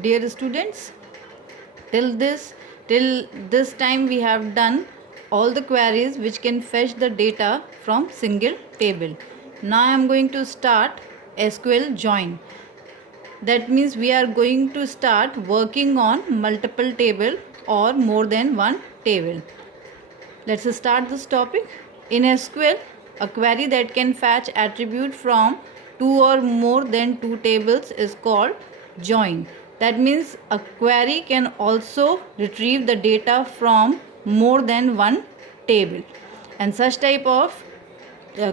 Dear students, till this till this time we have done all the queries which can fetch the data from single table. Now I am going to start SQL join. That means we are going to start working on multiple table or more than one table. Let's start this topic. In SQL, a query that can fetch attribute from two or more than two tables is called join. That means a query can also retrieve the data from more than one table. And such type of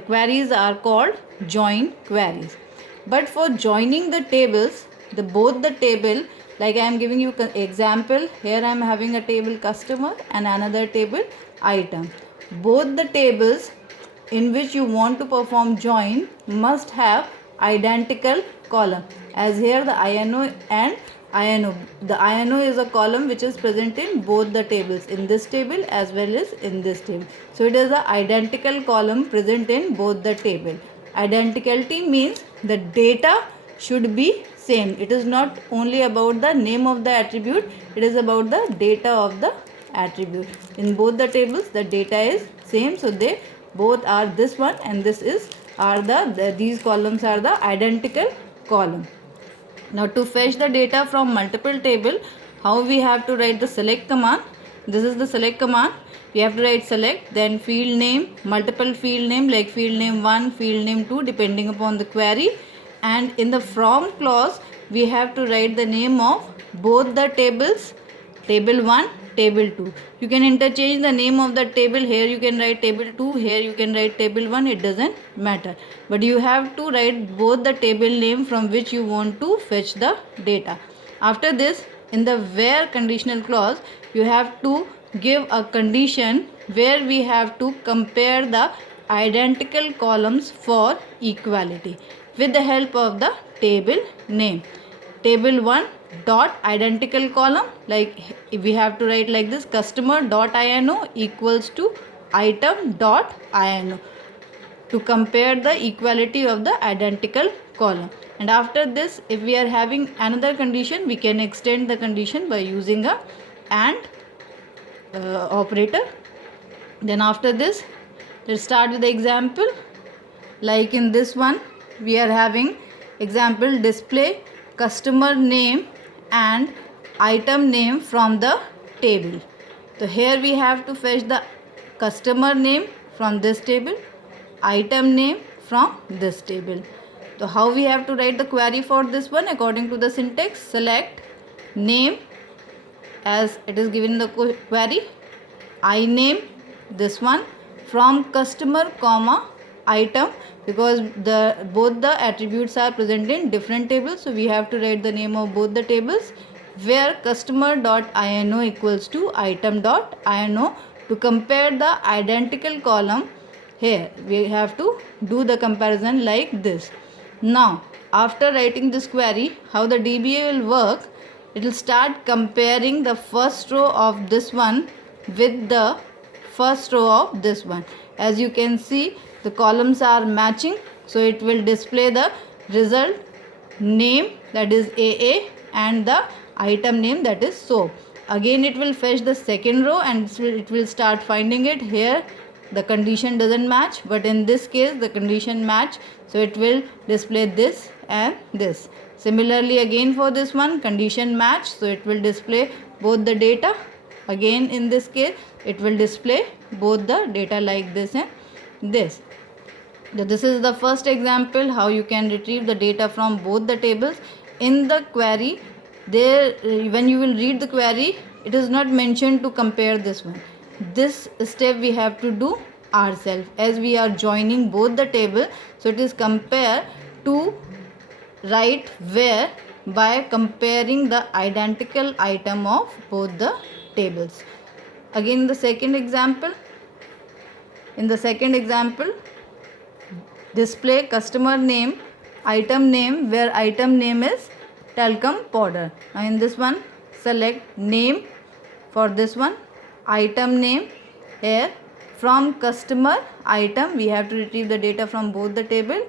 queries are called join queries. But for joining the tables, the both the table, like I am giving you example, here I am having a table customer and another table item. Both the tables in which you want to perform join must have identical column, as here the INO and INO. The INO is a column which is present in both the tables, in this table as well as in this table. So it is a identical column present in both the table. Identicality means the data should be same. It is not only about the name of the attribute, it is about the data of the attribute. In both the tables the data is same, so they both are this one and this is are these columns are the identical column. Now to fetch the data from multiple table, how we have to write the select command. This is the select command. We have to write select, then field name, multiple field name like field name 1, field name 2 depending upon the query, and in the from clause we have to write the name of both the tables, table 1, table 2. You can interchange the name of the table. Here you can write table 2, here you can write table 1, it doesn't matter, but you have to write both the table name from which you want to fetch the data. After this, in the where conditional clause, you have to give a condition where we have to compare the identical columns for equality with the help of the table name. Table 1 dot identical column, like we have to write like this, customer dot INO equals to item dot INO, to compare the equality of the identical column. And after this, if we are having another condition, we can extend the condition by using a AND operator. Then after this, let's start with the example. Like in this one, we are having example display customer name and item name from the table. So here we have to fetch the customer name from this table, item name from this table. So how we have to write the query for this one? According to the syntax, select name as it is given in the query, I name this one, from customer comma item, because both the attributes are present in different tables, so we have to write the name of both the tables, where customer dot INO equals to item dot INO, to compare the identical column. Here we have to do the comparison like this. Now after writing this query, how the DBA will work, it will start comparing the first row of this one with the first row of this one. As you can see, the columns are matching, so it will display the result name, that is AA, and the item name, that is soap. Again it will fetch the second row and it will start finding it. Here the condition doesn't match, but in this case the condition match, so it will display this and this. Similarly again for this one, condition match, so it will display both the data. Again in this case it will display both the data like this and this. So this is the first example how you can retrieve the data from both the tables. In the query, there when you will read the query, it is not mentioned to compare this one. This step we have to do ourselves, as we are joining both the table, so it is compare to write where by comparing the identical item of both the tables. Again the second example, in the second example, display customer name, item name, where item name is talcum powder. Now in this one, select name for this one, item name. Here from customer item we have to retrieve the data from both the table,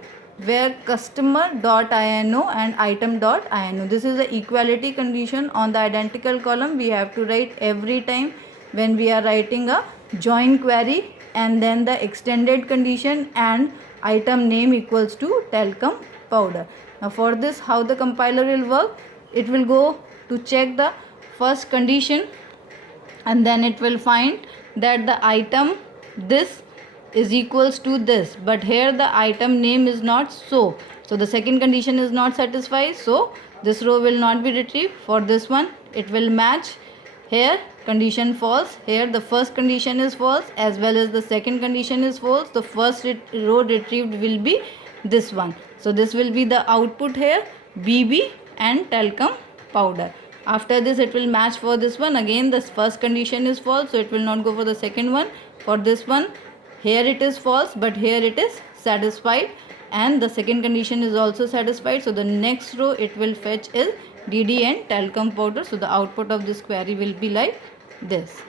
where customer.ino and item.ino. This is the equality condition on the identical column. We have to write every time when we are writing a join query, and then the extended condition and item name equals to talcum powder. Now for this, how the compiler will work, it will go to check the first condition, and then it will find that the item this is equals to this, but here the item name is not, so the second condition is not satisfied, so this row will not be retrieved. For this one it will match, here condition false, here the first condition is false as well as the second condition is false. The first row retrieved will be this one, so this will be the output here, BB and talcum powder. After this it will match for this one, again the first condition is false, so it will not go for the second one. For this one, here it is false but here it is satisfied, and the second condition is also satisfied, so the next row it will fetch is DD and talcum powder. So the output of this query will be like this.